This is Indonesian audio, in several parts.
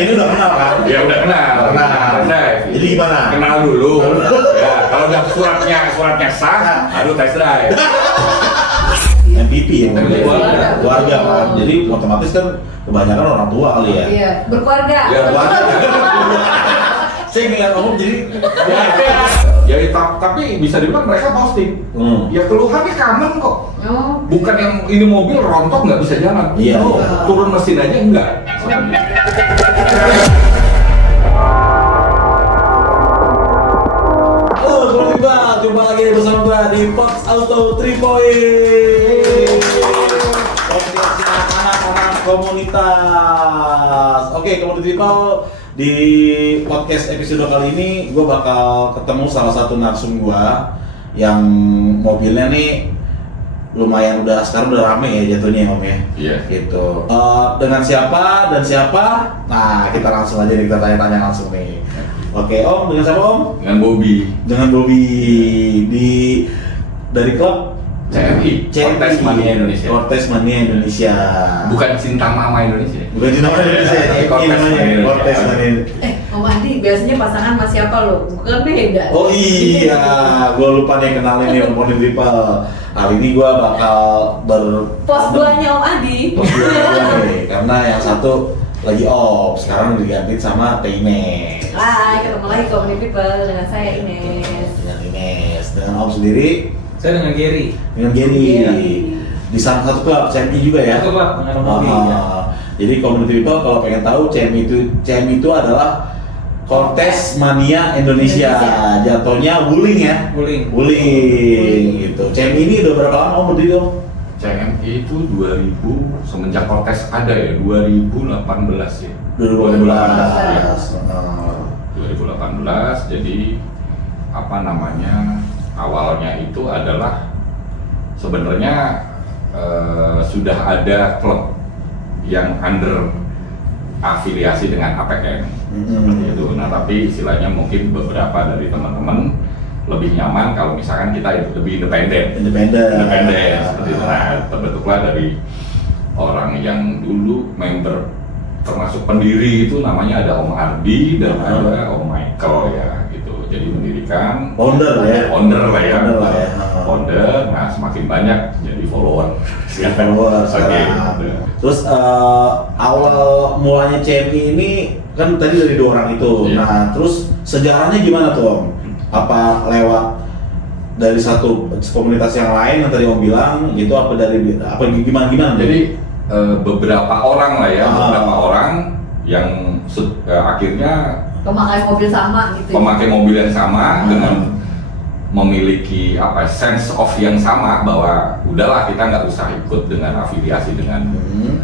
ini udah kenal kan? Ya udah kenal. Jadi gimana? Kenal dulu. Ya, kalau udah suratnya sah, baru test drive. MVP ya, keluarga kan. Jadi otomatis kan kebanyakan orang tua kali ya. Iya, berkeluarga. Ya, Keluarga. Saya ngeliat Om jadi ya, tapi bisa dibilang mereka posting. Ya keluhannya common kok. Oh. Bukan yang ini mobil rontok nggak bisa jalan. Iya. Oh, turun mesin aja enggak. halo, selamat jumpa lagi bersama gua di Fox Auto 3 Point. Podcastnya anak-anak komunitas. Oke, Community People, di podcast episode kali ini gue bakal ketemu salah satu narsum gue yang mobilnya nih lumayan sekarang udah rame ya jatuhnya Om ya. Iya. Gitu. Dengan siapa dan siapa? Nah, kita langsung aja nih, kita tanya-tanya langsung nih. Oke, Om, dengan siapa Om? Dengan Bobby. Dengan Bobby dari klub CMI. Kortes Mania Indonesia. Kortes Mania Indonesia. Bukan Cinta Mama Indonesia. Bukan Cinta Mama Indonesia. Kortes Mania Indonesia. Kortes Mania. Om Andi biasanya pasangan sama siapa lo? Bukan beda. Oh iya, gue lupa nih kenalin nih Om People. Kali ini gue bakal Pos duanya Om Andi. Pos dua nih, karena yang satu lagi off, sekarang diganti sama Teh Ines. Hai, ketemu lagi Community People dengan saya Ines. Dengan Ines, dengan Om sendiri. Saya dengan Gary. Dengan Gary. Gary. Di salah satu klub CMI juga ya. Satu klub dengan Bobby. Jadi Community People kalau pengen tahu CMI itu adalah Kortes Mania Indonesia. Jatuhnya wuling ya. Wuling gitu. CMI ini udah berapa lama Om berdiri Om? CMI itu 2000 semenjak Kortes ada ya 2018 ya. 2018. 2018 jadi apa namanya awalnya itu adalah sebenarnya sudah ada klub yang under afiliasi dengan APM seperti itu. Nah tapi istilahnya mungkin beberapa dari teman-teman lebih nyaman kalau misalkan kita lebih independen seperti itu. Nah terbentuklah dari orang yang dulu member termasuk pendiri itu namanya ada Om Ardi dan ada Om Michael ya gitu. Jadi mendirikan founder lah ya. Nah semakin banyak jadi follower. Oke. Terus awal mulanya CMI ini kan tadi dari 2 orang itu. Iya. Nah terus sejarahnya gimana tuh Om? Apa lewat dari satu komunitas yang lain yang tadi Om bilang gitu, apa gimana? Jadi beberapa orang lah ya, beberapa orang yang akhirnya Pemakai mobil sama gitu. pemakai mobil yang sama dengan memiliki sense of yang sama bahwa udahlah kita nggak usah ikut dengan afiliasi dengan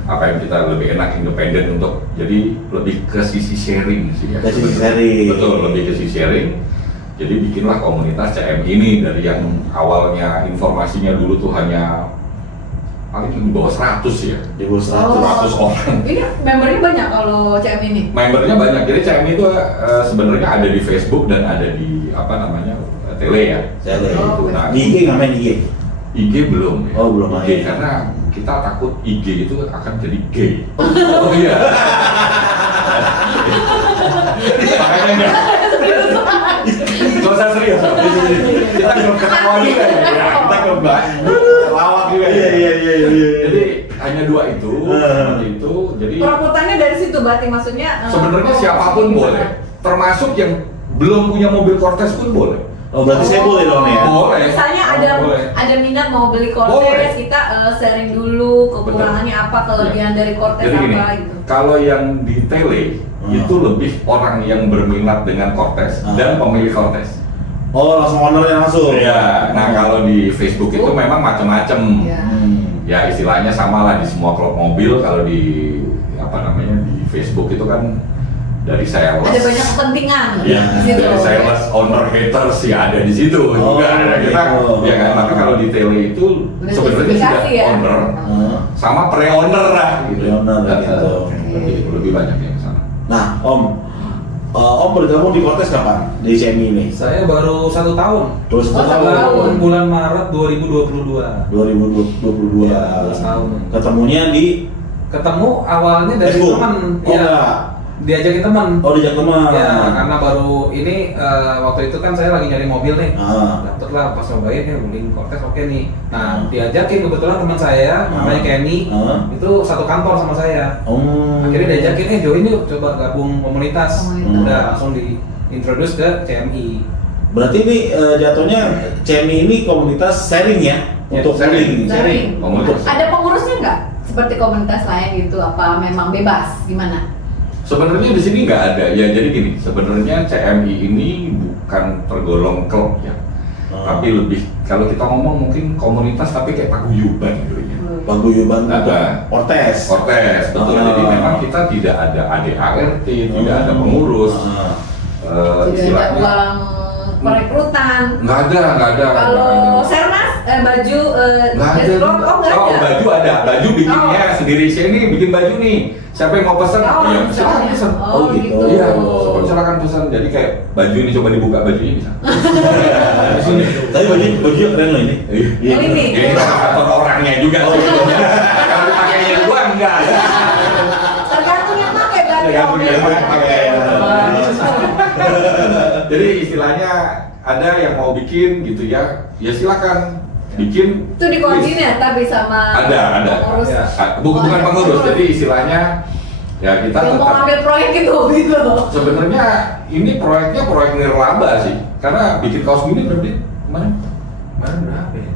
apa yang kita lebih enak independen untuk jadi lebih ke sisi sharing sih ya. Betul, lebih ke sisi sharing. Jadi bikinlah komunitas CM ini dari yang awalnya informasinya dulu tuh hanya paling di bawah 100 ya. Di bawah 100 orang. Iya, membernya banyak kalau CM ini. Membernya banyak. Jadi CM itu sebenarnya ada di Facebook dan ada di tele ya. Tele. Nah, di IG nggak main IG? IG belum ya. Oh, belum IG main. karena kita takut IG itu akan jadi gay. Oh iya. Makanya enggak. Gak usah serius. Kita belum ketawa juga ya. Kita coba lawak juga. Iya. Jadi hanya 2 itu, seperti itu. Jadi Perabotannya dari situ berarti maksudnya. sebenarnya siapapun boleh. Termasuk yang belum punya mobil Kortes pun boleh. Oh berarti saya boleh dong ya? Boleh. Misalnya ada minat mau beli Boleh. Kortes, kita sharing dulu kekurangannya apa, kelebihan dari Kortes Jadi gini, apa gitu. kalau yang di tele itu lebih orang yang berminat dengan Kortes dan pemilik Kortes. Oh langsung ownernya langsung? Iya. Nah kalau di Facebook itu memang macam-macam. Iya. Ya istilahnya sama lah di semua klub mobil. Kalau di di Facebook itu kan dari sales. Ada banyak kepentingan Iya, di situ. dari sales, owner, haters ya ada di situ juga. Ada kita, ya kan. Tapi kalau di tele itu Udah sebenarnya sudah spesifikasi ya? owner sama pre-owner lah gitu. Pre-owner gitu. Lebih banyak yang sana. Nah Om bergabung di Kortes kapan? Di CMI ini? Saya baru 1 tahun. Terus Oh, 1 tahun. Bulan Maret 2022. 2022. 12 tahun. Ketemunya di Ketemu awalnya dari Facebook? teman. Oh Ya. enggak? diajakin teman. Oh, diajak teman. Ya, karena baru ini waktu itu kan saya lagi nyari mobil nih. Dapet lah pas nyobain ya Wuling Cortez oke nih. Nah, diajakin kebetulan teman saya namanya Kenny. Itu satu kantor sama saya. Akhirnya diajakin join yuk coba gabung komunitas. Udah langsung di-introduce ke CMI. Berarti ini jatuhnya CMI ini komunitas sharing ya? Untuk sharing. Komunitas. Ada pengurusnya nggak? Seperti komunitas lain gitu, apa memang bebas? Gimana? Sebenarnya di sini nggak ada. Ya jadi gini, sebenarnya CMI ini bukan tergolong klub ya. Tapi lebih kalau kita ngomong mungkin komunitas tapi kayak paguyuban gitu ya. Paguyuban untuk Cortez. Betul. Jadi memang kita tidak ada ADART, tidak ada pengurus. Tidak ada uang perekrutan. Nggak ada. Kalau Sernas baju nggak ada. nggak ada. Baju ada. Baju bikinnya sendiri. Saya ini bikin baju nih. Siapa yang mau pesan? Ya, silakan pesan. Oh gitu. Iya, silakan pesan. Jadi kayak baju ini coba dibuka baju ini bisa. Tapi baju keren loh ini. Oh ini. Ini faktor orangnya juga sih. Kalau pakainya gua enggak. Tergantung yang pakai berarti. Jadi istilahnya ada yang mau bikin gitu ya silakan bikin. Itu dikoordinir tapi sama ada pengurus. Bukan pengurus, jadi istilahnya ya kita yang mau tetap ambil proyek itu gitu. sebenarnya ini proyeknya proyek nirlaba sih, karena bikin kaos gini berarti kemarin Berapa ya?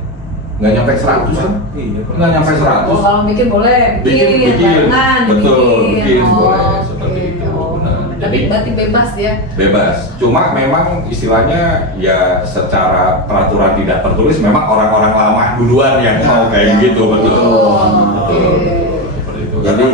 nggak nyampe 100 kan? Iya, Nggak nyampe 100. Kalau bikin boleh, bikin barengan, bikin boleh seperti itu. Benar. Tapi berarti bebas ya. Bebas. Cuma memang istilahnya ya secara peraturan tidak tertulis memang orang-orang lama duluan yang mau kayak gitu, betul. Seperti itu. Jadi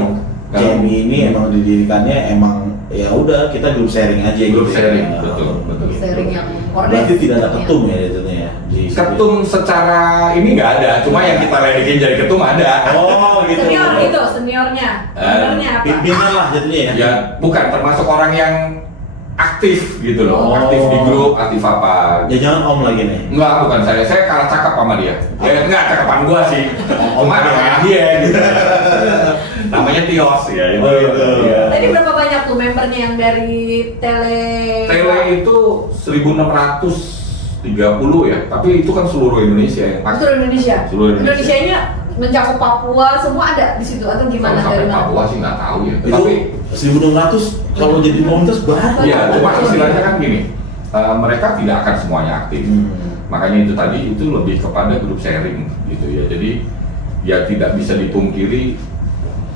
CMI ini emang didirikannya emang ya udah kita grup sharing aja Grup gitu. sharing, Ya. betul. Sharing yang Berarti tidak ada ketum ya jadinya ya. Ketum secara ini nggak ada, cuma yang kita ledekin jadi ketum ada. Oh gitu. Senior itu, seniornya. Seniornya apa? Pimpinan lah jadinya ya. Ya bukan termasuk orang yang aktif gitu loh, Oh. aktif di grup, aktif apa. Ya jangan om lagi nih. Enggak, bukan saya kalah cakep sama dia. Ya enggak cakapan gua sih. Om Cuma namanya dia gitu. Namanya Tios ya itu. Oh, gitu. Iya. Tadi berapa banyak tuh membernya yang dari Tele itu 1630 ya, tapi itu kan seluruh Indonesia yang pasti. seluruh Indonesia. Seluruh Indonesia. Ini mencakup Papua semua ada di situ atau gimana Kalau dari sampai mana? Papua sih nggak tahu ya. Itu Tapi 1600 kalau jadi komunitas banyak. ya cuma istilahnya kan gini, mereka tidak akan semuanya aktif. Makanya itu tadi itu lebih kepada grup sharing gitu ya. Jadi ya tidak bisa dipungkiri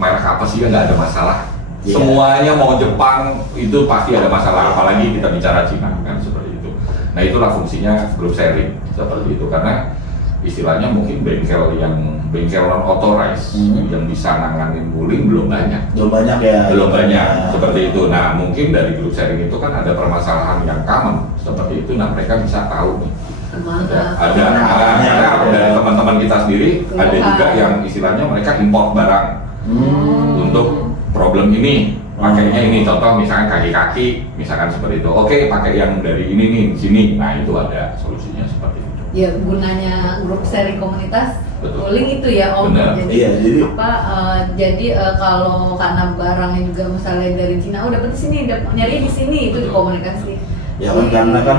merek apa sih nggak ada masalah. Iya. Semuanya mau Jepang itu pasti ada masalah, apalagi kita bicara Cina kan seperti itu. Nah itulah fungsinya grup sharing seperti itu, karena istilahnya mungkin bengkel non authorized yang bisa nanganin bullying belum banyak. Belum banyak ya. Belum banyak seperti itu. Nah mungkin dari grup sharing itu kan ada permasalahan yang common seperti itu. Nah mereka bisa tahu nih. Ada dari teman-teman kita sendiri ada juga yang istilahnya mereka import barang untuk problem ini, pakainya ini, contoh misalkan kaki-kaki misalkan seperti itu, oke pakai yang dari ini nih sini, nah itu ada solusinya seperti itu. Ya gunanya grup sharing komunitas Betul. Wuling itu ya Om. Benar. Jadi, Iya, jadi kalau karena barangnya juga misalnya dari Cina, oh dapat di sini, nyari di sini, itu dikomunikasi. Ya kan karena kan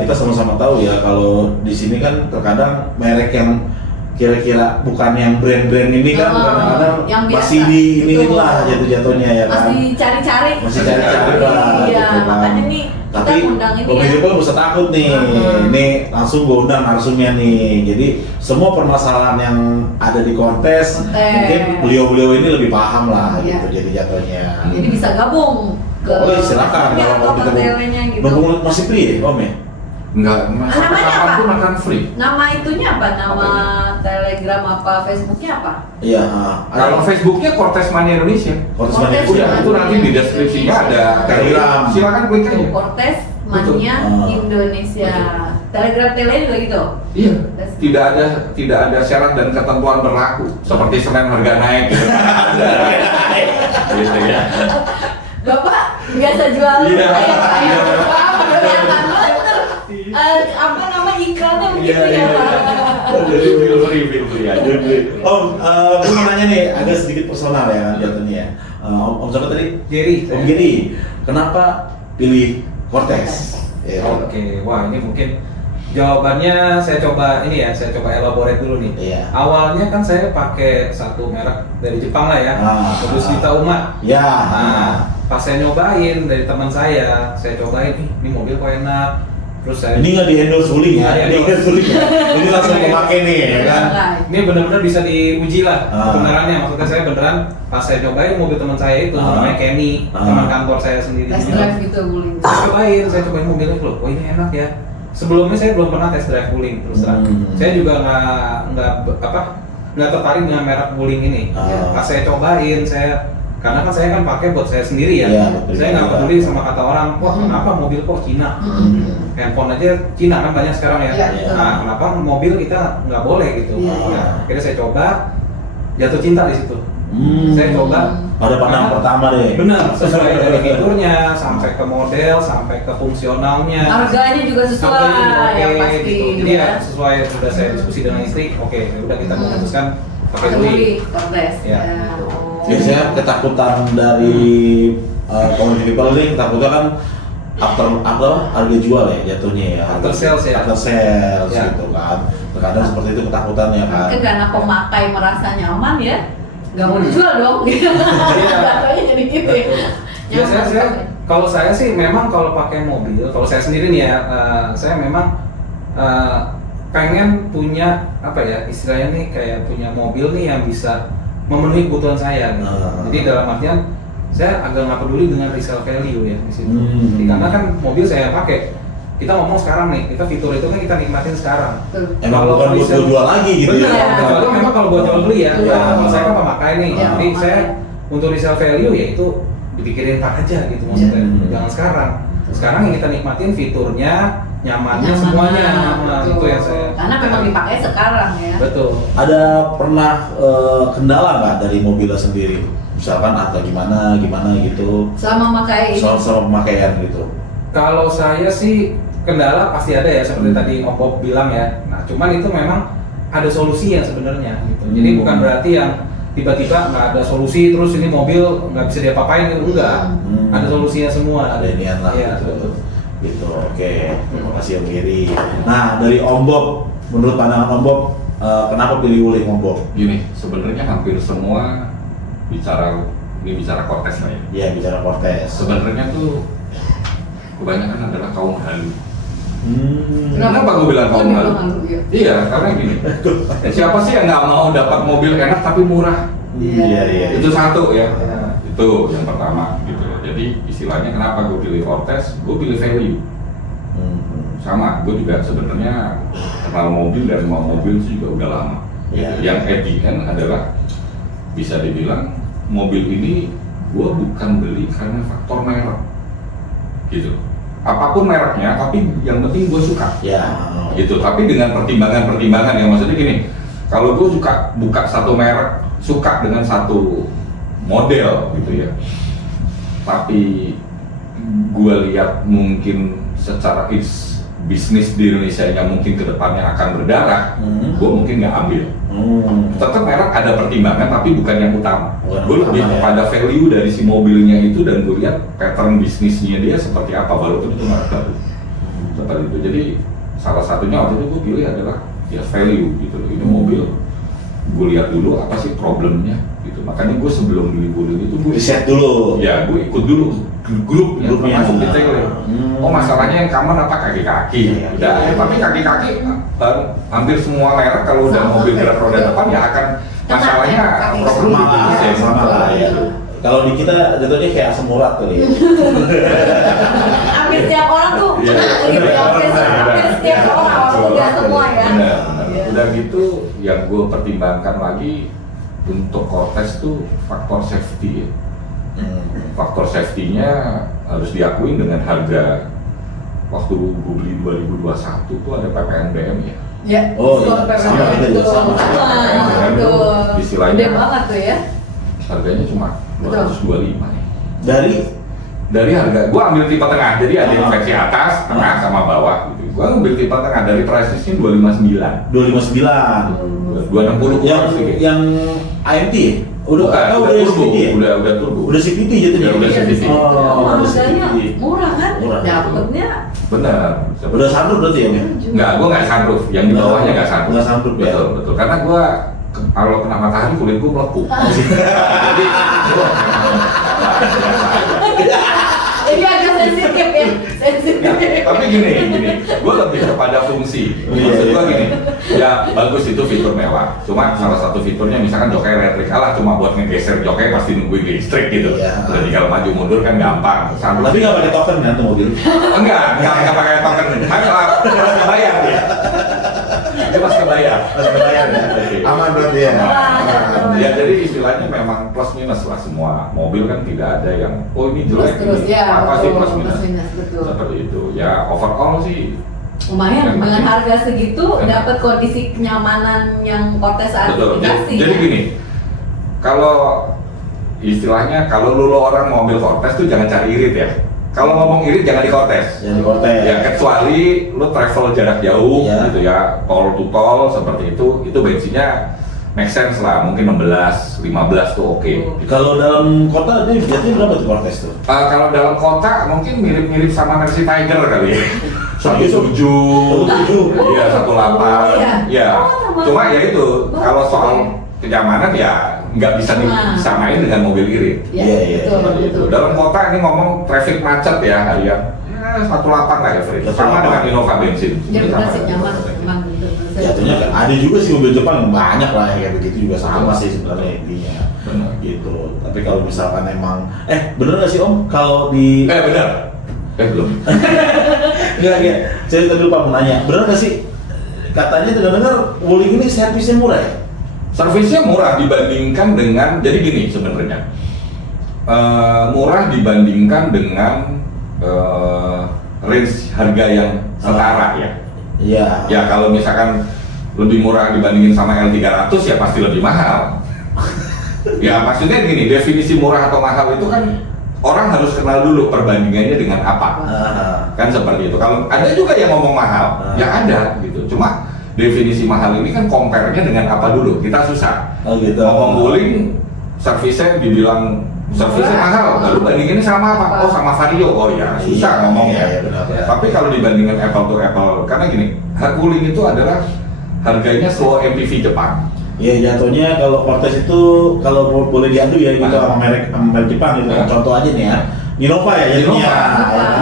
kita sama-sama tahu ya kalau di sini kan terkadang merek yang kira-kira bukan yang brand-brand ini kan kadang-kadang yang biasa, masih di ini betul. lah jatuh-jatuhnya ya kan. Masih cari-cari. Masih cari-cari lah. Iya, gitu kan. makanya nih Tapi kita undang ini pemilik ya. pun bisa takut nih, nih langsung gue undang narsumnya nih. Jadi semua permasalahan yang ada di kontes, mungkin beliau-beliau ini lebih paham lah Iya. gitu jadi jatuhnya. Jadi bisa gabung ke Oh silakan kalau mau kita TW-nya gitu. berhubung masih free ya Om ya? Enggak, sampai Namanya apa? kapanpun akan free. Nama itunya apa? Nama Apanya? Telegram apa? Facebooknya apa? Iya. Kalau Facebooknya Cortez Mania Indonesia. Cortez Cortez Mania. Udah, itu nanti di deskripsinya ada Telegram. Silakan klik aja. Cortez Mania Betul. Indonesia. Telegram Tele juga gitu. Iya. Tidak ada syarat dan ketentuan berlaku. Seperti Senin harga naik. Gitu ya. Bapak biasa jual Iya. kayak kelihatan banget. Iya. Apa nama iklannya begitu ya Pak? Jadi feel free aja. Om, gue mau nanya nih, agak sedikit personal ya jatuhnya ya. Om siapa tadi? Jerry. Om Giri. Kenapa pilih Cortez? Ya. Oke, wah ini mungkin jawabannya saya coba elaborate dulu nih. Iya. Awalnya kan saya pakai satu merek dari Jepang lah ya, Shita Uma. Ya. Nah, pas saya nyobain dari teman saya cobain, ini mobil kok enak. Terus saya Ini nggak di endorse Wuling ya? Nggak Ini nggak Wuling ya? Ini langsung memakai nih ya kan? ini benar-benar bisa diuji lah Ah. kebenarannya. Maksudnya saya beneran pas saya cobain mobil teman saya itu namanya Kenny, teman kantor saya sendiri. Test drive gitu Wuling. Saya cobain mobilnya loh, oh ini enak ya. Sebelumnya saya belum pernah test drive Wuling terus terang. Saya juga nggak tertarik dengan merek Wuling ini. Pas saya cobain, karena kan saya kan pakai buat saya sendiri ya. Iya, betul. Saya nggak peduli sama kata orang, wah kenapa mobil kok Cina? Handphone aja Cina kan banyak sekarang ya. Iya, betul. Nah, kenapa mobil kita nggak boleh gitu? Iya. Nah, akhirnya saya coba, jatuh cinta di situ. Saya coba. Pada pandangan pertama deh. Benar, sesuai dari fiturnya, sampai ke model, sampai ke fungsionalnya. Harganya juga sesuai Harganya yang oke, pasti. gitu. Jadi gitu ya kan. sesuai sudah saya diskusi dengan istri, oke, ya udah kita memutuskan pakai Pakai Wuling. Wuling, Cortez. Ya. Biasanya ketakutan dari community people ini ketakutan kan harga jual ya jatuhnya ya. After sales ya. After sales Ya. gitu kan. Terkadang seperti itu ketakutan ya kan. Mungkin karena pemakai merasa nyaman ya, nggak mau dijual dong. Jatuhnya jadi gitu ya. Biasanya kalau saya sih memang kalau pakai mobil, kalau saya sendiri nih ya, saya memang pengen punya apa ya istilahnya nih kayak punya mobil nih yang bisa memenuhi kebutuhan saya. Gitu. Jadi dalam artian saya agak nggak peduli dengan resale value ya di situ. Jadi, karena kan mobil saya pakai, kita ngomong sekarang nih, kita fitur itu kan kita nikmatin sekarang. Emang Kalau bukan buat resale- jual lagi gitu Benar, ya. kecuali memang kalau buat jual beli ya. Iya. Kalau saya kan pemakai nih, Iya, jadi pemakai. saya untuk resale value ya itu dipikirin ntar aja gitu maksudnya, jangan sekarang. Sekarang yang kita nikmatin fiturnya, nyamannya semuanya, nah, itu yang saya. Karena memang dipakai sekarang ya. Betul. Ada pernah kendala nggak dari mobilnya sendiri? Misalkan atau gimana gitu. Selama pakai ini. Soal pemakaian gitu. Kalau saya sih kendala pasti ada ya seperti tadi Om Bob bilang ya. Nah, cuman itu memang ada solusi ya sebenarnya gitu. Jadi bukan berarti yang tiba-tiba nggak ada solusi terus ini mobil nggak bisa diapa-apain gitu, enggak. Ada solusinya semua. Ada niat lah Iya, gitu. betul. Gitu. Oke. Terima kasih Om Giri. Nah, dari Om Bob, menurut pandangan Om Bob, kenapa pilih Wuling Om Bob? Gini, sebenarnya hampir semua bicara Cortez lah ya. Iya, bicara Cortez. Sebenarnya tuh kebanyakan adalah kaum halu. Kenapa gue bilang kaum Lebih halu? halu, iya. Iya, karena gini. Siapa sih yang nggak mau dapat mobil enak tapi murah? Iya. Itu satu ya. Iya. Itu yang pertama gitu. Jadi istilahnya kenapa gue pilih Cortez? Gue pilih value. Sama, gue juga sebenarnya kenal mobil dan mau mobil itu juga udah lama. Iya. Yang at the end adalah bisa dibilang mobil ini gue bukan beli karena faktor merek, gitu. Apapun mereknya, tapi yang penting gue suka. Ya. Gitu. Tapi dengan pertimbangan yang maksudnya gini, kalau gue suka buka satu merek, suka dengan satu model gitu ya. Tapi gue lihat mungkin secara bisnis di Indonesia yang mungkin kedepannya akan berdarah, gue mungkin nggak ambil. Tetap merek ada pertimbangan, tapi bukan yang utama. Gue lebih kepada value dari si mobilnya itu dan gue lihat pattern bisnisnya dia seperti apa, walaupun itu merek baru. Seperti itu. Jadi salah satunya waktu itu gue pilih adalah ya value gitu loh. Ini mobil gue lihat dulu apa sih problemnya gitu. Makanya gue sebelum beli Wuling itu gue Riset dulu. ya gue ikut dulu grupnya Grupnya. masuk detail ya. Oh masalahnya yang common apa kaki-kaki. Iya, Udah, iya. tapi kaki-kaki hampir semua merek kalau udah mobil gerak roda depan ya akan masalahnya Kaki problem Sama itu lah, bisa sama lah ya. Kalau di kita jatuhnya kayak asam urat kali ya. Hampir setiap orang tuh Iya, gitu ya. benar. Hampir setiap orang udah semua ya. Benar. Iya. Udah gitu yang gue pertimbangkan lagi untuk Cortez tuh faktor safety ya. Faktor safety-nya harus diakuin dengan harga waktu gue beli 2021 tuh ada PPNBM ya. Ya. Oh, iya. Soal Sama PPNBM. kita juga sama. Betul. Istilahnya- Gede banget tuh ya. Harganya cuma 225 nih. Dari harga, gue ambil tipe tengah, jadi ada yang versi atas, tengah sama bawah gitu. Gue ambil tipe tengah dari price listnya 259. 259. 260 kurang sedikit. Yang AMT ya? Udah turbo, CVT ya? udah turbo. Udah CVT jatuhnya. Udah CVT. Oh, udah harganya CVT. murah kan? Murah. Dapatnya Benar. Udah sunroof berarti ya? Om? Enggak, gua nggak sunroof. Yang di bawahnya nggak sunroof. Nggak sunroof ya? Betul, betul. Karena gua kalau kena matahari kulit gua melepuh. Jadi gua jadi agak sensitif ya, sensitif. Nah, tapi gini, gue lebih kepada fungsi. Maksud gue gini, ya bagus itu fitur mewah. Cuma salah satu fiturnya misalkan joknya elektrik, cuma buat ngegeser joknya pasti nungguin listrik gitu. Iya. Udah tinggal maju mundur kan gampang. Tapi nggak pakai token kan tuh mobil? Enggak pakai token. Hanya pas kebayar dia. Dia pas kebayar. Harus bayar ya? Aman berarti ya? Ya jadi istilahnya memang plus minus lah semua. Mobil kan tidak ada yang oh ini jelek, Terus ini ya, apa sih betul, plus minus. betul. Seperti itu. Ya overall sih Lumayan dengan harga segitu Enak. dapat kondisi kenyamanan yang Cortez betul. aplikasi. Jadi gini, kalau istilahnya kalau lu orang mau ambil Cortez tuh jangan cari irit ya. Kalau ngomong irit jangan di Cortez. Jangan di Cortez. Ya kecuali lu travel jarak jauh Iya. gitu ya, tol to tol seperti itu bensinnya make sense lah, mungkin 16, 15 tuh oke. Kalau dalam kota ini jatuhnya berapa tuh Cortez tuh? Kalau dalam kota mungkin mirip-mirip sama Mercy Tiger kali ya. 17, 17. iya 18, iya. ya. Oh, sama. Cuma ya itu Oh, kalau soal oke. kenyamanan ya nggak bisa Nah. disamain dengan mobil irit. Ya, Iya, iya, betul, Seperti itu. betul. Dalam kota ini ngomong traffic macet ya harian. Ya 18 lah average. Sama 18. dengan Innova bensin. Ya benar Sama sih dengan nyaman, Innova bensin. memang betul. Jatuhnya kan ada juga sih mobil Jepang yang banyak lah yang kayak begitu juga sama sih sebenarnya intinya. Benar. Gitu. Tapi kalau misalkan emang bener nggak sih Om kalau di Benar. Belum. enggak, saya tadi lupa mau nanya. Bener nggak sih katanya dengar-dengar Wuling ini servisnya murah ya? Servisnya murah dibandingkan dengan, jadi gini sebenarnya, murah dibandingkan dengan range harga yang setara ya. Iya. Ya kalau misalkan lebih murah dibandingin sama L300 ya pasti lebih mahal. Ya maksudnya gini, definisi murah atau mahal itu kan orang harus kenal dulu perbandingannya dengan apa. Kan seperti itu. Kalau ada juga yang ngomong mahal, ya ada gitu. Cuma definisi mahal ini kan compare-nya dengan apa dulu, kita susah. Oh gitu. Ngomong Wuling, servisnya dibilang servisnya mahal, lalu bandinginnya sama apa? Oh sama Vario, oh ya susah ngomongnya. Iya, benar. Tapi kalau dibandingkan apple to apple, karena gini, Wuling itu adalah harganya slow MPV Jepang. Ya jatuhnya kalau Cortez itu kalau boleh diadu ya gitu sama merek Jepang gitu. Contoh aja nih ya. Innova ya jadinya. Innova.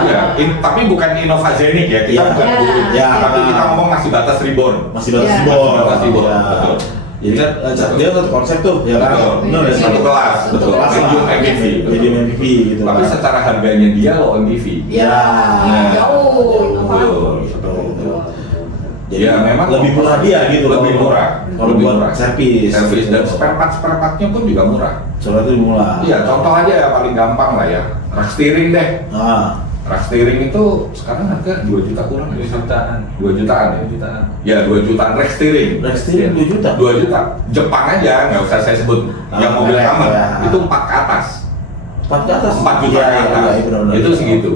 Iya, tapi bukan Innova Zenic ya, kita Iya. bukan Iya. Wuling. Iya. Tapi kita ngomong masih batas reborn. Masih batas Iya. bor. Batas bor, Ya. betul. Jadi kan dia satu konsep tuh ya kan. Betul. Benar ya Satu kelas, betul. kelas Medium lah. MPV. Jadi MPV gitu. Tapi kan. secara harganya dia low MPV. Ya, Nah, jauh. betul. Jadi Ya, memang lebih murah dia gitu. Lebih kalau- murah. Kalau Lebih buat murah. servis. Servis dan spare partnya pun juga murah. Soalnya itu murah. Iya, contoh aja ya paling gampang lah ya. Rak steering deh. Nah, Rak steering itu sekarang harga 2 juta kurang. 2 jutaan. 2 jutaan ya. 2 jutaan. Ya 2 jutaan rak steering. Rak steering 2 juta? 2 juta. Jepang aja nggak usah saya sebut. Yang mobil ya, kamar ya. itu 4 ke atas. 4 ke atas. 4 juta Iya, ke iya, atas. iya, benar-benar. Itu segitu.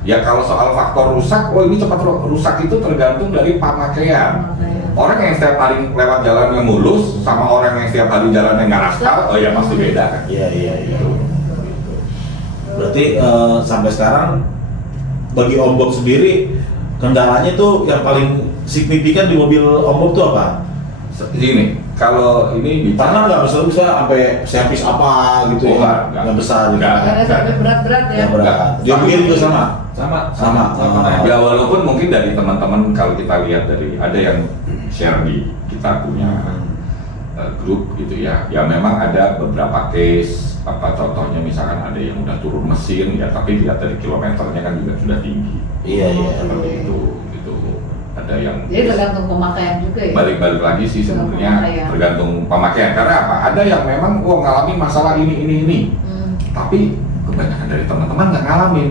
Ya kalau soal faktor rusak, oh ini cepat rusak itu tergantung dari pemakaian. Orang yang setiap hari lewat jalan yang mulus sama orang yang setiap hari jalan yang nggak aspal, oh ya pasti beda kan. Iya, iya, iya. Berarti sampai sekarang bagi Om Bob sendiri kendalanya tuh yang paling signifikan di mobil Om Bob tuh apa? Gini, kalau ini Pernah nggak misalnya bisa sampai servis apa gitu Oh, ya? enggak. Nggak besar gitu. Enggak. Karena sampai berat-berat ya. Nggak berat. Enggak. Dia bikin juga sama. Sama. Ya walaupun mungkin dari teman-teman kalau kita lihat dari ada yang share di kita punya grup gitu ya, ya memang ada beberapa case apa contohnya misalkan ada yang udah turun mesin ya tapi dilihat dari kilometernya kan juga sudah tinggi. Iya, iya. Seperti itu gitu. Ada yang Jadi tergantung pemakaian juga ya. balik-balik lagi sih sebenarnya Pemakaian. tergantung pemakaian karena apa? Ada yang memang ngalamin masalah ini Hmm. tapi kebanyakan dari teman-teman nggak ngalamin.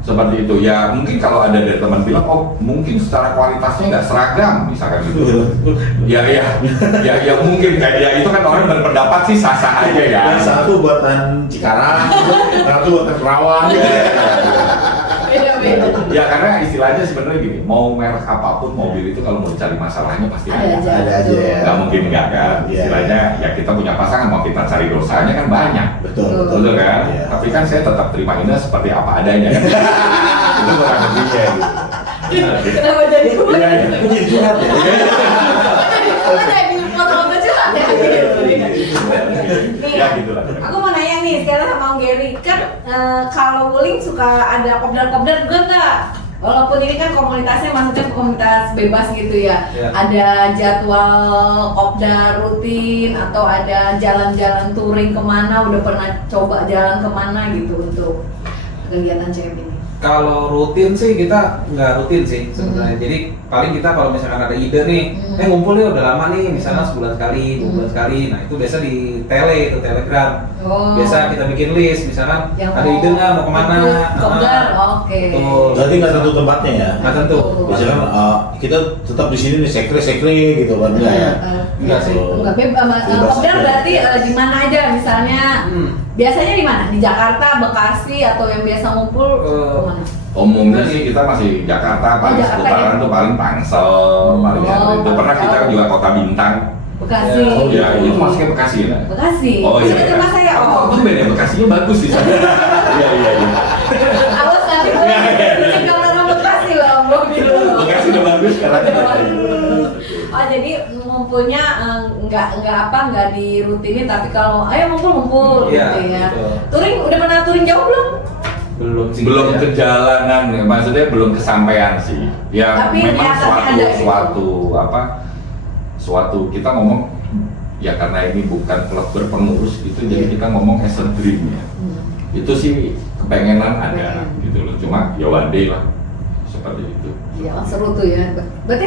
Seperti itu ya mungkin kalau ada dari teman bilang oh mungkin secara kualitasnya nggak seragam misalkan gitu ya mungkin ya itu kan orang berpendapat sih sah-sah aja ya. Yang satu buatan Cikarang, satu buatan Kerawang gitu. Beda-beda. Ya karena istilahnya sebenarnya gini, mau merek apapun mobil itu kalau mau dicari masalahnya pasti ada. Ada aja ya. Nggak mungkin nggak kan. Iya. Istilahnya ya kita punya pasangan mau kita cari dosanya kan banyak. Betul. Betul kan? Iya. Tapi kan saya tetap terima ini seperti apa adanya kan. Itu kurang lebihnya gitu. Kenapa jadi gue? Iya, itu jadi curhat ya. Gue jadi foto-foto curhat ya gitu. Nih, Ya gitulah. aku mau nanya nih sekarang sama Om Gary, kan kalau Wuling suka ada kopdar-kopdar juga nggak? Walaupun ini kan komunitasnya maksudnya komunitas bebas gitu ya, Ya. ada jadwal kopdar rutin atau ada jalan-jalan touring kemana, udah pernah coba jalan kemana gitu untuk kegiatan CM ini? Kalau rutin sih kita nggak rutin sih sebenarnya. Jadi paling kita kalau misalkan ada ide nih, ngumpul nih udah lama nih, misalnya sebulan sekali, 2 bulan sekali. Nah itu biasa di Telegram. Oh. Biasa kita bikin list, misalkan Yang ada ide nggak mau kemana? Kopdar, oke. Betul. Berarti nggak tentu tempatnya ya? Nggak tentu. Biasanya kan kita tetap di sini nih sekre gitu kan enggak ya? Enggak sih. Enggak bebas. Bebas Kopdar aja. berarti di mana aja misalnya? Biasanya di mana? Di Jakarta, Bekasi atau yang biasa ngumpul kemana? Umumnya sih kita masih Jakarta, paling Jakarta seputaran ya? tuh paling Tangsel, paling itu pernah kita juga Kota Bintang. Bekasi. Oh, Ya itu masuknya Bekasi ya. Bekasi. Oh iya. Itu rumah saya. Oh, itu beda Bekasinya bagus di sana. Iya iya iya. Awas nanti gue tinggal orang Bekasi loh, Bro. Bekasi udah bagus sekarang. Oh jadi ngumpulnya nggak dirutinin tapi kalau ayo ngumpul Iya, gitu ya. betul. Touring udah pernah touring jauh belum? Belum sih. Belum ya. ke jalanan, maksudnya belum kesampaian sih. Ya Tapi memang niatannya ada gitu. suatu kita ngomong ya karena ini bukan klub berpengurus itu jadi kita ngomong as a dream ya. Itu sih kepengenan ada gitu loh. Cuma ya one day lah seperti itu. Iya, seru tuh ya. Berarti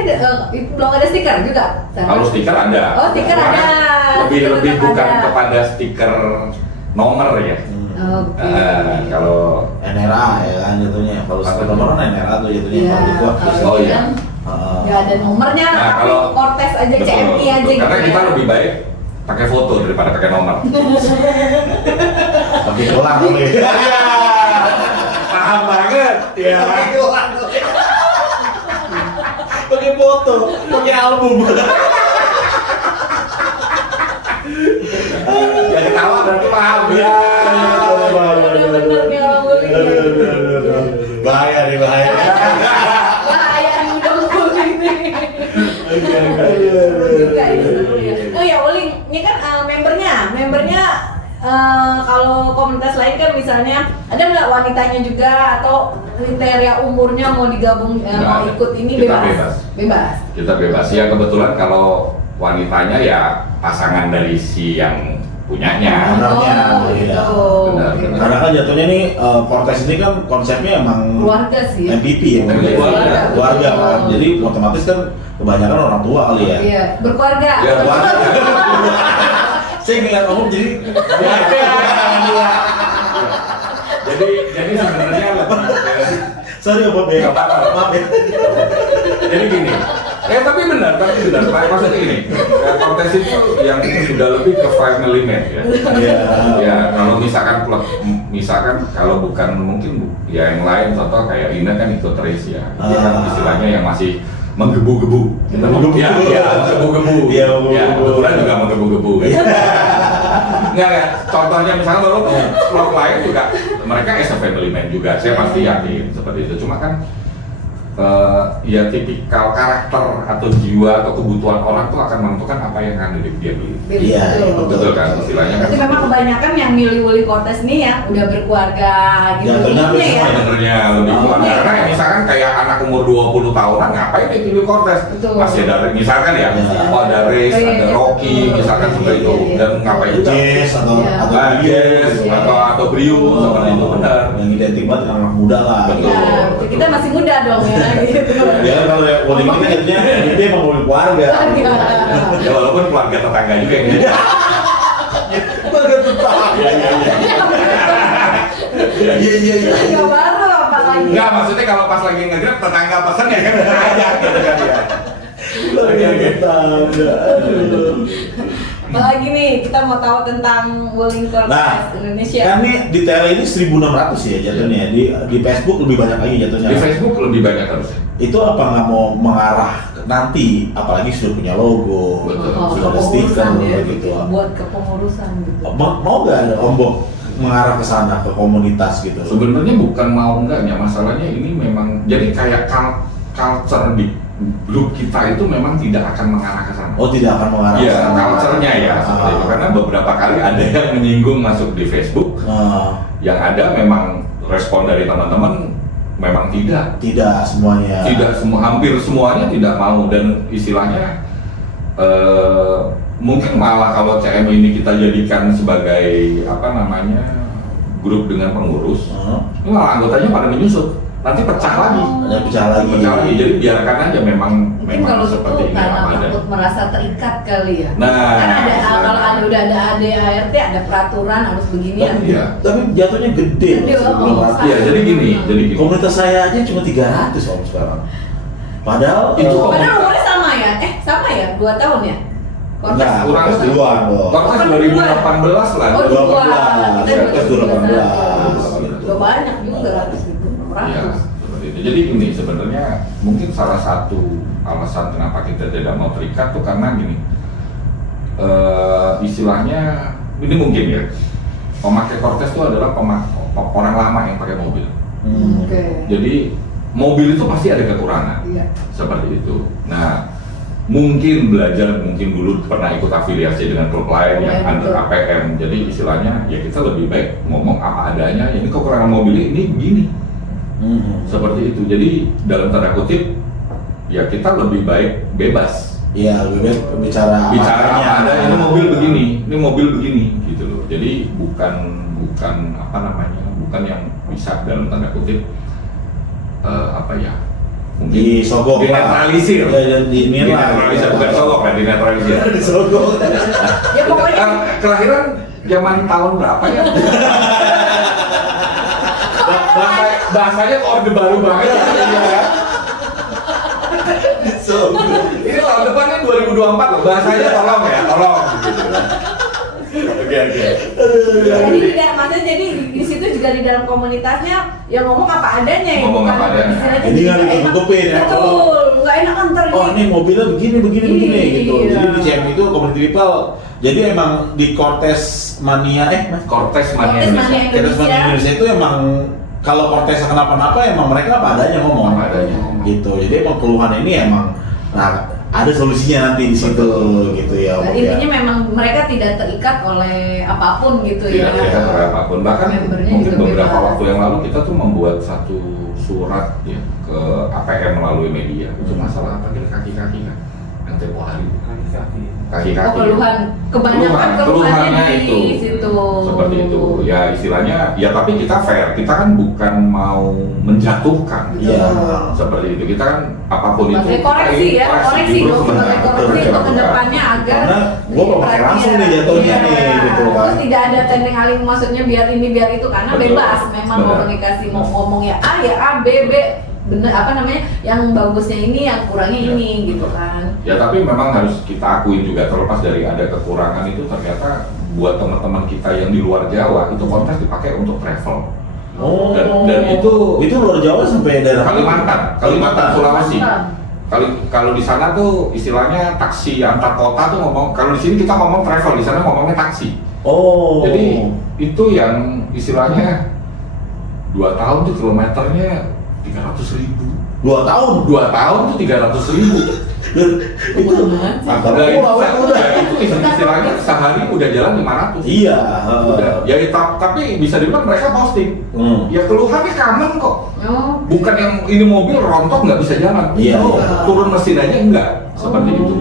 belum ada stiker juga? Kalau stiker ada. Oh, stiker Cuma ada. kan Stiker lebih tetap bukan ada. kepada stiker nomor ya. Oke. Kalau NRA ya kan jatuhnya. Kalau sepeda motor kan NRA tuh jatuhnya. Iya. Kalau itu Oh, iya. Ya ada nomornya, Nah, tapi kalau- Cortez aja, betul, CMI aja betul. gitu. Karena kita ya. lebih baik pakai foto daripada pakai nomor. pakai tulang kali. Paham banget. Ya. Pakai foto, pakai album. Jadi tawa berarti paham ya. Bener-bener kayak orang Wuling ya. Bahaya nih bahaya. Bahaya nih dong Wuling nih. Juga ini seru ya. Oh ya Wuling, ini kan membernya kalau komunitas lain kan misalnya ada nggak wanitanya juga atau kriteria umurnya mau digabung Nggak mau ada. ikut ini Kita bebas. Bebas. Kita bebas ya, kebetulan kalau wanitanya ya pasangan dari si yang punyanya. Benernya, Oh, iya. gitu. Benar, Oke. benar. Karena kan jatuhnya nih Cortez ini kan konsepnya emang Keluarga sih. MPP ya, MPP, keluarga kan. Oh. Jadi otomatis kan kebanyakan orang tua kali ya. Iya, berkeluarga. Ya, Keluarga. Saya ngeliat kamu jadi Jadi sebenarnya lebih sorry Bob ya. Nggak apa-apa. Maaf ya. jadi gini. Tapi benar. Maksudnya gini, kontes itu yang sudah lebih ke family man ya. Iya. Ya kalau misalkan klub, misalkan kalau bukan mungkin ya yang lain, contoh kayak Ina kan ikut race ya, dia kan istilahnya yang masih menggebu-gebu. Menggebu-gebu. Ya, menggebu-gebu. Iya, Ya, menggebu-gebu. kebetulan juga menggebu-gebu. Enggak. Contohnya misalnya kalau klub lain juga mereka as a family man juga. Saya pasti yakin seperti itu. Cuma kan ya tipikal karakter atau jiwa atau kebutuhan orang tuh akan menentukan apa yang akan dia pilih. Iya, Betul kan istilahnya kan. Berarti memang kebanyakan yang milih Wuling Cortez nih ya udah berkeluarga gitu. Jatuhnya Umumnya sama ya. Sebenarnya lebih kuat Iya. karena misalkan kayak anak umur 20 tahunan ngapain dia pilih Cortez? Betul. Masih ada misalkan ya, Iya. ada race, ada Rocky, misalkan seperti itu dan ngapain juga? Jazz atau Iya. Yes, Iya. atau Brio seperti itu benar. Yang identik banget dengan anak muda lah. Betul. Iya, kita masih muda dong ya gitu. Ya kan kalau yang Wuling ini kan jadinya dia emang Wuling keluarga. Ya walaupun keluarga tetangga juga yang Keluarga tetangga. Iya. Yang baru apalagi. Enggak, maksudnya kalau pas lagi nge-grab tetangga pesen ya kan ajak gitu kan ya. Keluarga tetangga. Aduh. Apalagi nih, kita mau tahu tentang Wuling Cortez Nah, Indonesia. kan nih di tele ini 1.600 ya jatuhnya. Di Facebook lebih banyak lagi jatuhnya. Di Facebook lebih banyak harusnya. Itu apa nggak mau mengarah nanti, apalagi sudah punya logo, Betul. sudah ada stiker gitu. Buat kepengurusan gitu. Mau nggak ada Ombok mengarah ke sana, ke komunitas gitu? Sebenarnya bukan mau enggaknya, masalahnya ini memang jadi kayak culture di grup kita itu memang tidak akan mengarah ke sana. Oh, tidak akan mengarah ke Iya, sana. culture-nya ya seperti itu. Karena beberapa kali ada yang menyinggung masuk di Facebook, yang ada memang respon dari teman-teman memang tidak semuanya. hampir semuanya tidak mau, dan istilahnya mungkin malah kalau CM ini kita jadikan sebagai grup dengan pengurus, ini malah anggotanya pada menyusut, nanti pecah lagi. Pecah lagi. Jadi biarkan aja memang Mungkin kalau seperti itu ini karena Ramadan. takut merasa terikat kali ya. Nah, Kan udah ada ADART, ada peraturan harus begini. Iya. Tapi jatuhnya gede. Gede, loh, oh. 1.600. Iya, jadi gini. Komunitas saya aja cuma 300 Om sekarang. Padahal Itu Padahal umurnya sama ya? Sama ya? 2 tahun ya? Kortes enggak, kurang Kortes lebih. duluan dong. Kortes 2018 lah. Oh, 2018. Kita Kortes 2018. Udah banyak juga 100.000, Iya, 600. seperti itu. Jadi ini sebenarnya mungkin salah satu alasan kenapa kita tidak mau terikat tuh karena gini, istilahnya ini mungkin ya, pemakai Kortes itu adalah orang lama yang pakai mobil. Oke. Jadi mobil itu pasti ada kekurangan, Iya. seperti itu. Nah, mungkin dulu pernah ikut afiliasi dengan klub lain yang Iya, under betul. APM. Jadi istilahnya ya kita lebih baik ngomong apa adanya. Ini kekurangan mobil ini begini. Seperti itu. Jadi dalam tanda kutip ya kita lebih baik bebas. Iya, lebih baik bicara Apa adanya. Ini mobil begini, ini mobil begini gitu loh. Jadi bukan bukan yang bisa dalam tanda kutip mungkin disogok lah. dinetralisir. Ya, Dinetralisir, bukan sogok kan, dinetralisir. disogok. Ya pokoknya Kelahiran zaman tahun berapa ya? Bahasanya kok orde baru banget ya. Ini tahun depannya 2024 loh. Bahasanya tolong gitu. Oke. jadi jadi di situ juga di dalam komunitasnya yang ngomong apa adanya ya. Ngomong bukan apa adanya. istilahnya Jadi nggak nggak enak. ditutup-tutupin ya, Betul, nggak enak antar Oh, ini mobilnya begini gitu. Iya. Jadi di CM itu Community People. Jadi emang di Kortes Mania Kortes Mania Kortes Indonesia. Mania. Kortes Mania Indonesia itu emang kalau Kortes kenapa-napa emang mereka apa adanya ngomong. Apa adanya ngomong. Gitu. Jadi emang keluhan ini emang ada solusinya nanti di situ gitu ya. Om, ya. Intinya memang mereka tidak terikat oleh apapun gitu Tidak ya. ada apapun. Bahkan Membernya mungkin juga beberapa bebas. waktu yang lalu kita tuh membuat satu surat ya ke APM melalui media. Itu masalah apa? Kaki-kaki kan. Yang tempo hari. Kaki-kaki. Oh, keluhan kebanyakan keluhannya di itu. situ. Seperti itu. Ya istilahnya ya tapi kita fair. Kita kan bukan mau menjatuhkan. Iya. Seperti itu. Kita kan apapun Sebagai itu koreksi ya, koreksi dong improvement. sebagai koreksi Betul, untuk betul. kedepannya agar Karena gua mau pakai langsung nih jatuhnya nih, gitu kan. Terus tidak ada tendeng aling maksudnya biar ini biar itu karena Betul. bebas memang Benar. komunikasi mau ngomong ya A, B, bener yang bagusnya ini yang kurangnya Ya, ini gitu betul. kan. Ya tapi memang harus kita akuin juga terlepas dari ada kekurangan itu ternyata buat teman-teman kita yang di luar Jawa itu Kortes dipakai untuk travel. Oh. Dan itu luar Jawa sampai daerah Kalimantan Sulawesi. Kalimantan. Kalau di sana tuh istilahnya taksi antar kota tuh ngomong, kalau di sini kita ngomong travel, di sana ngomongnya taksi. Oh. Jadi itu yang istilahnya 2 tahun tuh kilometernya 300.000. 2 tahun. 2 tahun tuh 300.000. Itu antar Nah, pulau udah. itu istilahnya sehari udah jalan 500. Iya. Udah. Ya tapi bisa dibilang mereka posting. Ya keluhannya common kok. Oh. Bukan yang ini mobil rontok nggak bisa jalan. Iya, Oh, iya. turun mesin aja enggak. Seperti itu.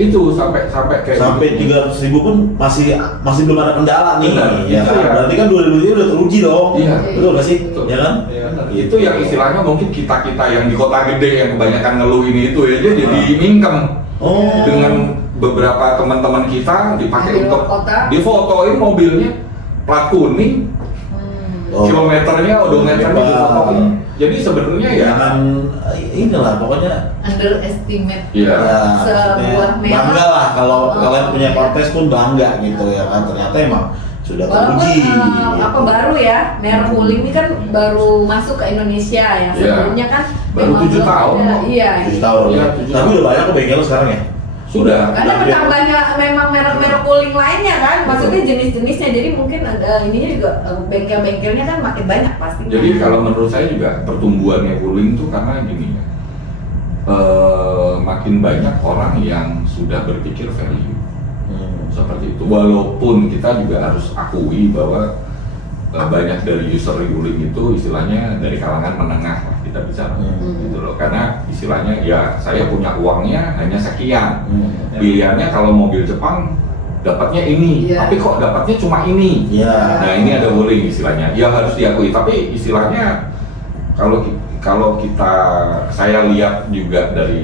Itu sampai kayak Sampai 300.000 pun masih belum ada kendala nih. Benar, Ya, itu ya. berarti kan 2023 udah teruji dong. Iya. Betul nggak sih? Betul. Ya kan? itu yang istilahnya mungkin kita yang di kota gede yang kebanyakan ngeluh ini itu ya dia jadi mingkem. Oh. Dengan beberapa teman-teman kita dipakai Di untuk luar kota. difotoin mobilnya plat kuning kilometernya, odometernya Bebas. dipotong. Jadi sebenarnya ya Jangan inilah pokoknya Underestimate ya sebuah merek. bangga lah kalau Oh, kalian punya iya. Cortez pun bangga gitu ya kan, ternyata emang sudah Walaupun teruji gitu. apa baru ya, merek Wuling ini kan baru masuk ke Indonesia ya. Sebelumnya kan Baru memang 7 belum tahun. ada. Iya. 7 tahun Iya, ya. 7 Tapi tahun. udah banyak kok bengkel sekarang ya. Sudah. Karena Udah bertambahnya memang merek-merek Wuling lainnya kan, maksudnya jenis-jenisnya. Jadi mungkin ada ininya juga bengkel-bengkelnya kan makin banyak pastinya. Jadi kalau menurut saya juga pertumbuhannya Wuling tuh karena gini ya, makin banyak orang yang sudah berpikir value seperti itu. Walaupun kita juga harus akui bahwa banyak dari user Wuling itu istilahnya dari kalangan menengah lah kita bicara gitu loh. Karena istilahnya ya saya punya uangnya hanya sekian. Pilihannya kalau mobil Jepang dapatnya ini, Iya. tapi kok dapatnya cuma ini. Iya. Nah ini ada Wuling istilahnya, ya harus diakui. Tapi istilahnya kalau kita saya lihat juga dari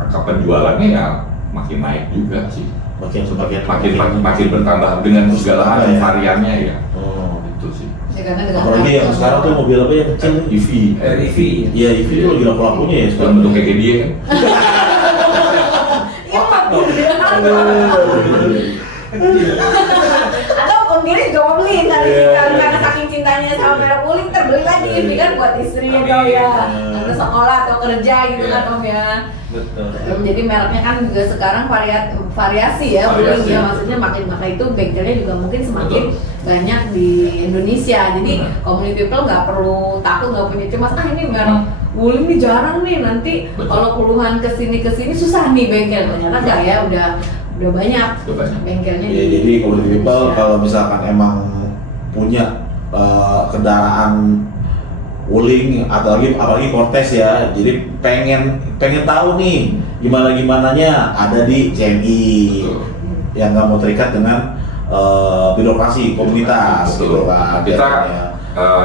angka penjualannya ya makin naik juga sih, makin bertambah dengan segala macam ya. variannya ya. Oh. Itu sih. Ya, karena dengan Apalagi yang sekarang tuh mobil apa yang kecil nih? EV, EV. Iya, EV itu lagi laku-lakunya ya dalam sekarang. bentuk kayak dia kan. Atau Om Giri juga mau beli karena saking cintanya sama merek Wuling terbeli lagi ini kan buat istri atau ya atau sekolah atau kerja gitu kan Om ya. Betul. Jadi mereknya kan juga sekarang variasi ya Wuling Variasi. ya, maksudnya makin itu bengkelnya juga mungkin semakin Betul. banyak di Indonesia. Jadi community people nggak perlu takut, nggak punya cemas ini merek Wuling nih jarang nih, nanti Betul. kalau puluhan kesini susah nih bengkel. Ternyata enggak ya, udah banyak Udah banyak. bengkelnya. Ya, jadi community people kalau misalkan emang punya kendaraan Wuling atau apalagi Cortez ya, jadi pengen tahu nih gimananya ada di CMI Betul. yang nggak mau terikat dengan birokrasi komunitas Betul. gitu kan. Kita Biasanya.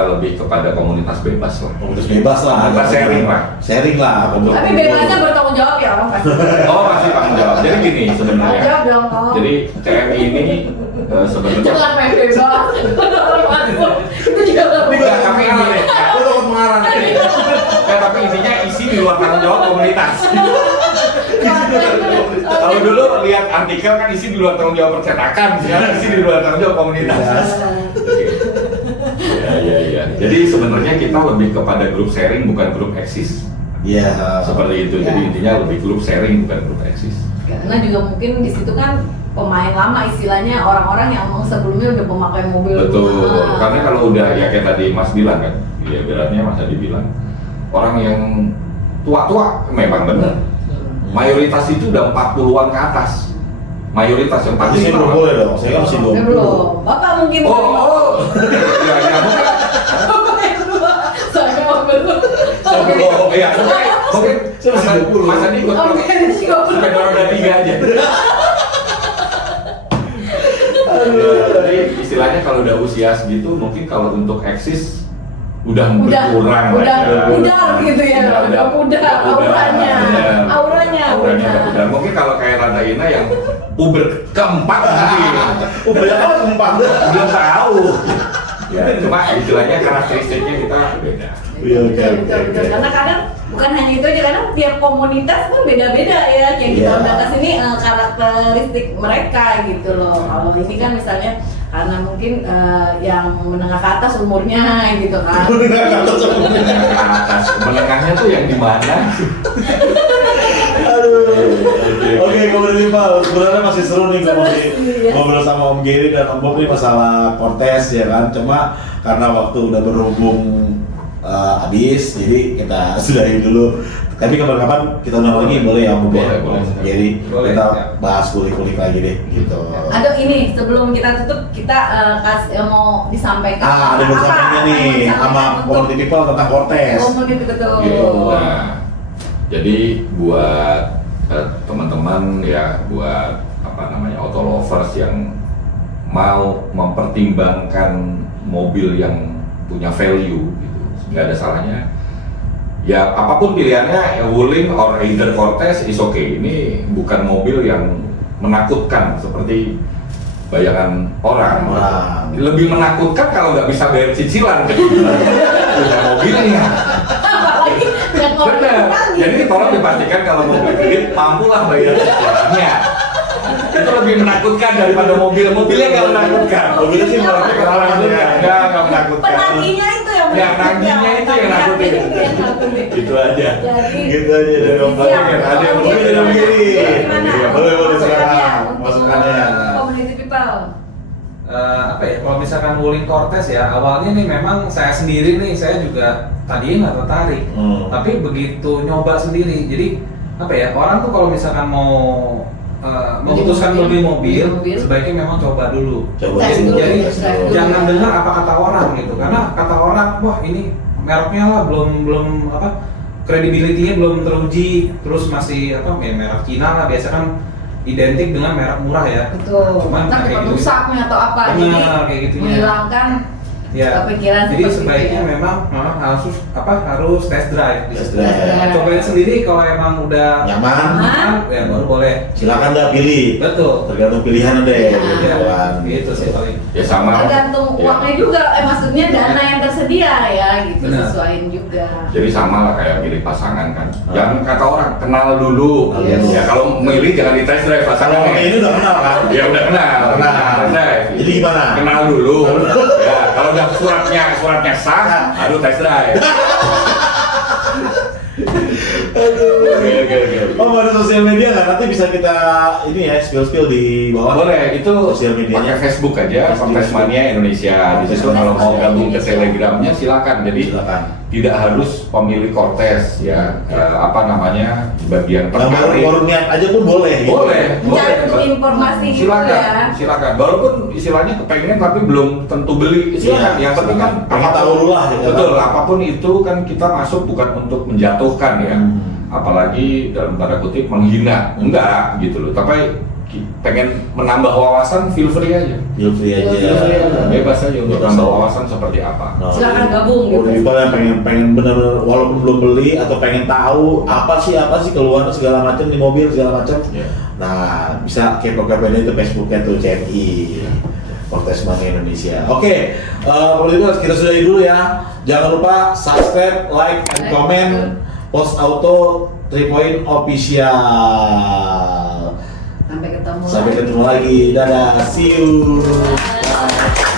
lebih kepada komunitas bebas lah. Komunitas bebas lah, Komunitas sharing lah. sharing lah. Tapi bebasnya bertanggung jawab ya Om pasti. Oh masih tanggung jawab. Jadi gini Tanggung sebenarnya. jawab dong Om. Jadi CMI ini sebenarnya. Jangan main bebas. Orang masuk itu juga nggak boleh. Enggak, tapi ini Aku takut mengarang. tapi intinya isi di luar tanggung jawab komunitas. Kalau dulu lihat artikel kan isi di luar tanggung jawab percetakan, sekarang isi di luar tanggung jawab komunitas. Iya. Jadi sebenarnya kita lebih kepada grup sharing bukan grup eksis. Iya. Seperti itu. Jadi Ya. intinya lebih grup sharing bukan grup eksis. Karena juga mungkin di situ kan pemain lama istilahnya, orang-orang yang memang sebelumnya udah pemakai mobil. Betul. Nah, Karena kalau udah ya kayak tadi Mas bilang kan, ya beratnya Mas Adi bilang, orang yang tua-tua memang benar. Mayoritas itu udah 40-an ke atas. Mayoritas yang Tapi saya belum boleh dong, saya kan masih 20. belum. Bapak mungkin Oh. Ya, bukan. Saya mau belum. Oh, iya. Mungkin Saya masih 20. Mas Adi ikut Oke, juga belum. sepeda roda 3 aja. Jadi istilahnya kalau udah usia segitu, mungkin kalau untuk eksis udah berkurang lah ya. Udah gitu ya. Udah auranya. Auranya udah pudar. Mungkin kalau kayak Rada Ina yang puber keempat mungkin Banyak banget keempat. belum tahu. Ya, cuma istilahnya karakteristiknya kita beda. Iya, oke, Betul, oke, betul. oke. Karena kadang bukan hanya itu aja, kadang tiap komunitas pun beda-beda ya. Kayak kita Iya. udah kesini karakteristik mereka gitu loh. Kalau ini kan misalnya karena mungkin yang menengah ke atas umurnya gitu kan. Atas menengahnya tuh yang di mana? Oke, community people, sebenarnya masih seru nih Seru ngobrol sih, ya. ngobrol sama Om Giri dan Om Bob nih masalah Cortez ya kan. Cuma karena waktu udah berhubung habis, jadi kita sudahi dulu. Tapi kapan-kapan kita undang lagi boleh ya Om Bob ya, Boleh. Om Giri. Boleh, Kita ya. bahas kulik-kulik lagi deh gitu. Aduh ini sebelum kita tutup kita mau disampaikan Ada bersambungnya nih sama community people tentang Cortez. komunitas betul. Gitu. Nah, jadi buat teman-teman ya, buat auto lovers yang mau mempertimbangkan mobil yang punya value gitu, nggak ada salahnya. Ya apapun pilihannya, Wuling or either Cortez is okay. Ini bukan mobil yang menakutkan seperti bayaran orang. Lebih menakutkan kalau nggak bisa bayar cicilan udah mobilnya. Apalagi dan Benar. Jadi tolong dipastikan kalau mau beli kredit mampulah bayar cicilannya. Itu lebih menakutkan daripada mobil. Mobilnya nggak menakutkan. Mobilnya sih malah nggak menakutkan. penagihnya itu yang Penagihnya itu yang nakutin. Gitu aja. Jadi, Gitu aja dari Om Bang. siap. Ada yang Oke. begini dan begini. Gimana? Boleh Masukannya sekarang. untuk Masukannya. Community people. Apa ya, kalau misalkan Wuling Cortez ya, awalnya nih memang saya sendiri nih, saya juga tadinya nggak tertarik. Tapi begitu nyoba sendiri, jadi apa ya, orang tuh kalau misalkan mau memutuskan beli mobil, sebaiknya memang coba dulu. Coba Tes dulu, Jadi tes dulu. jangan dengar apa kata orang gitu, karena kata orang, wah ini mereknya lah belum apa, credibility-nya belum teruji, terus masih apa, ya, merek Cina lah biasa kan identik dengan merek murah ya. Betul. Cuman Ntar kayak cepat gitu. rusaknya atau apa. Benar, Jadi kayak gitunya. menghilangkan Ya, pikiran jadi seperti sebaiknya itu ya. memang harus test drive. Test drive. Cobain sendiri kalau emang udah Nyaman. ya baru boleh. Silakan dah pilih. Betul. Tergantung pilihan deh. Ya. Gitu kan. Gitu sih paling. Ya sama. tergantung Ya. uangnya juga, maksudnya dana yang tersedia ya gitu, Benar. sesuaiin juga. Jadi sama lah kayak milih pasangan kan. Jangan kata orang kenal dulu. Iya. Ya kalau milih jangan di test drive Kalau pasangannya. ini udah kenal kan? Ya udah kenal. Test drive. Jadi gimana? Kenal dulu. Ya kalau udah suratnya sah, baru test drive. Oke. Oh, ada sosial media nggak? Nanti bisa kita ini ya spill di bawah. Boleh, itu Sosial medianya. pakai Facebook aja, Kontes Mania Indonesia. Di situ kalau mau gabung ke Telegramnya silakan. Jadi Silakan. tidak harus pemilih Cortez ya, apa namanya, bagian Yang baru niat aja pun boleh. gitu. Boleh, Mencari untuk informasi gitu silakan, ya. silakan. Walaupun istilahnya kepengen tapi belum tentu beli, silakan. Iya, Yang penting kan silakan. Pengen tahu dulu lah, ya kan? Betul, apapun itu kan kita masuk bukan untuk menjatuhkan ya, apalagi dalam tanda kutip menghina, enggak gitu loh. Tapi pengen menambah wawasan, feel free aja. Feel free aja. Feel free aja, bebas aja untuk Bebas menambah aja. wawasan seperti apa. Silakan gabung gitu. People yang pengen bener-bener walaupun belum beli atau pengen tahu apa sih keluhan segala macam di mobil segala macam. Iya. Nah, bisa kepo-kepoin itu Facebooknya tuh CMI. Kontes Mania Indonesia. Oke, kalau itu kita sudahi dulu ya. Jangan lupa subscribe, like, and comment. Post Auto 3 Point Official. Sampai ketemu. Sampai ketemu lagi. Dadah. See you. Bye.